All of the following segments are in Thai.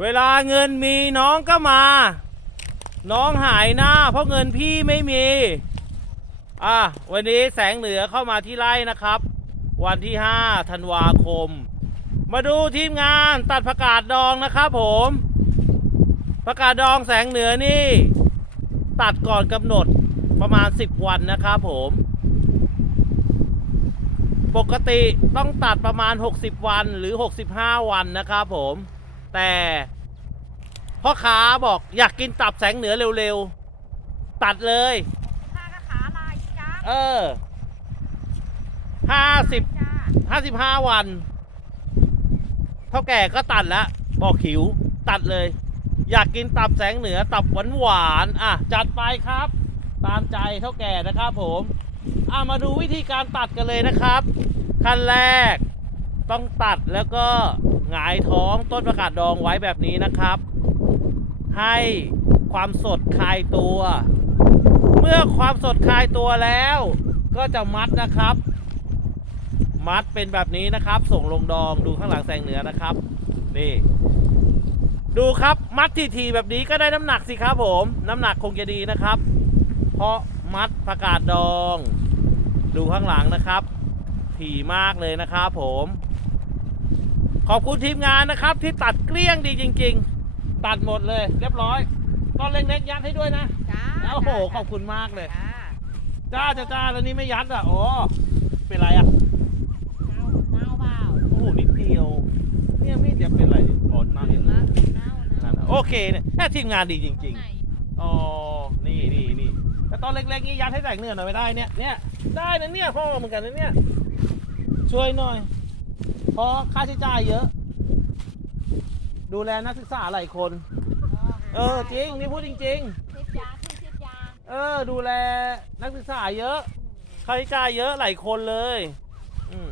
เวลาเงินมีน้องก็มา น้องหายหน้า เพราะเงินพี่ไม่มี อะ วันนี้แสงเหนือเข้ามาที่ไร่นะครับ วันที่5ธันวาคม มาดูทีมงานตัดผักกาดดองนะครับผมผักกาดดองแสงเหนือนี่ ตัดก่อนกำหนดประมาณ 10 วันนะครับผม ปกติต้องตัดประมาณ 60 วันหรือ 65 วันนะครับผม แต่พ่อค้าบอกอยากกินตับแสงเหนือเร็วๆ ตัดเลยข้าก็ขาลายจ้าเออห้าสิบจ้าห้าสิบห้าวันเท่าแก่ก็ตัดแล้วบอกหิว ตัดเลย อยากกินตับแสงเหนือตับหวานหวานๆอะ จัดไปครับ ตามใจเท่าแก่นะครับผมอะมาดูวิธีการตัดกันเลยนะครับ ขั้นแรกต้องตัดแล้วก็ หงายท้องต้นประกาศดองไว้แบบนี้นะครับ ให้ความสดคลายตัว เมื่อความสดคลายตัวแล้ว ก็จะมัดนะครับ มัดเป็นแบบนี้นะครับ ส่งลงดองดูข้างหลังแสงเหนือนะครับ นี่ ดูครับมัดทีๆแบบนี้ก็ได้น้ำหนักสิครับผม น้ำหนักคงจะดีนะครับ เพราะมัดประกาศดอง ดูข้างหลังนะครับถี่มากเลยนะครับผม ขอบคุณทีมงานนะครับ ที่ตัดเกลี้ยงดีจริง ๆ ตัดหมดเลย เรียบร้อยตอนเล็กๆยัดให้ด้วยนะจ้าโอ้โหขอบคุณมากเลย จ้าจ้าจ้าจ้าแล้วนี่ไม่ยัดอะอ๋อเป็นไรอะเน่าเน่าเปล่าโอ้โหนิดเดียว เนี่ยไม่จะเป็นไรอ๋อน่าเห็นเน่านั่เน่านน่ะโอเคเนี่ยแค่ทีมงานดีจริงไหนๆอ๋อ นี่นี่นี่แต่ตอนเล็กๆ นี่ยัดให้แตกเนื้อหน่อยไม่ได้เนี่ย เนี่ย ได้นะเนี่ยพ่อเหมือนกันนะเนี่ย ช่วยหน่อย เพราะค่าใช้จ่ายเยอะ ดูแลนักศึกษาหลายคน เออจริงนี่พูดจริงชิดยาขึ้นชิดยาๆ เออ ดูแลนักศึกษาเยอะ ค่าใช้จ่ายเยอะหลายคนเลยอืม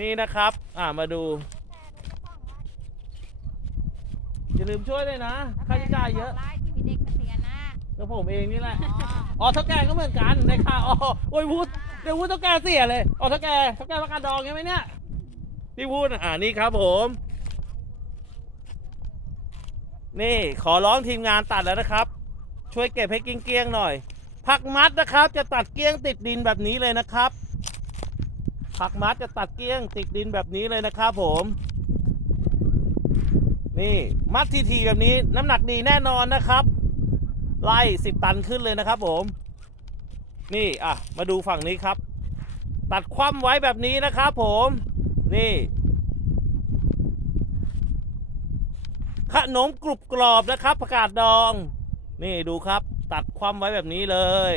นี่นะครับ อ่ามาดู อย่าลืมช่วยเลยนะค่าใช้จ่ายเยอะไล่ที่มีเด็กเกษียณนะก็ผมเองนี่แหละ อ๋ออ๋อเท่าแก่ก็เหมือนกันได้ข่าวอ๋อโอ้ยพูดเดี๋ยวพูดเท่าแก่เสียเลยอ๋อเท่าแก่เท่าแก่ประกาศดองใช่ไหมเนี่ย ที่พูดอะอ่านี่ครับผม นี่ขอร้องทีมงานตัดแล้วนะครับ ช่วยเก็บให้เกลี้ยงๆหน่อย ผักมัดนะครับ จะตัดเกลี้ยงติดดินแบบนี้เลยนะครับ ผักมัดจะตัดเกลี้ยงติดดินแบบนี้เลยนะครับผม นี่มัดทีๆแบบนี้น้ำหนักดีแน่นอนนะครับไล่สิบตันขึ้นเลยนะครับผม นี่อะมาดูฝั่งนี้ครับ ตัดคว่ำไว้แบบนี้นะครับผม นี่ ขนมกรุบกรอบนะครับผักกาดดอง นี่ดูครับ ตัดคว่ำไว้แบบนี้เลย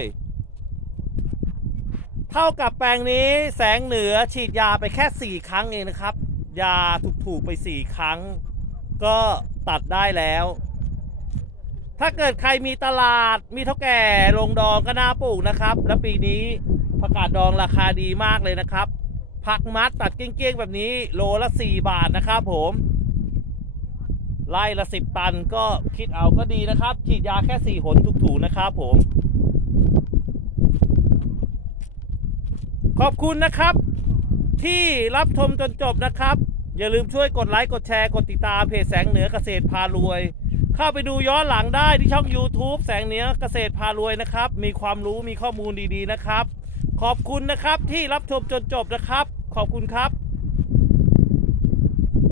เท่ากับแปลงนี้แสงเหนือฉีดยาไปแค่ 4 ครั้งเองนะครับ ยาถูกๆไป 4 ครั้ง ก็ตัดได้แล้ว ถ้าเกิดใครมีตลาดมีเท่าแก่ลงดองก็น่าปลูกนะครับ แล้วปีนี้ผักกาดดองราคาดีมากเลยนะครับ ผักมัดตัดเก้งๆแบบนี้โลละ4บาทนะครับผมไล่ละ10ตันก็คิดเอาก็ดีนะครับ ฉีดยาแค่4หนถูกๆนะครับผม ขอบคุณนะครับ ที่รับชมจนจบนะครับ อย่าลืมช่วยกดไลค์ กดแชร์ กดติดตามเพจแสงเหนือเกษตรพารวย เข้าไปดูย้อนหลังได้ที่ช่อง YouTube แสงเหนือเกษตรพารวยนะครับ มีความรู้มีข้อมูลดีๆนะครับ ขอบคุณนะครับที่รับชมจนจบนะครับ ขอบคุณครับ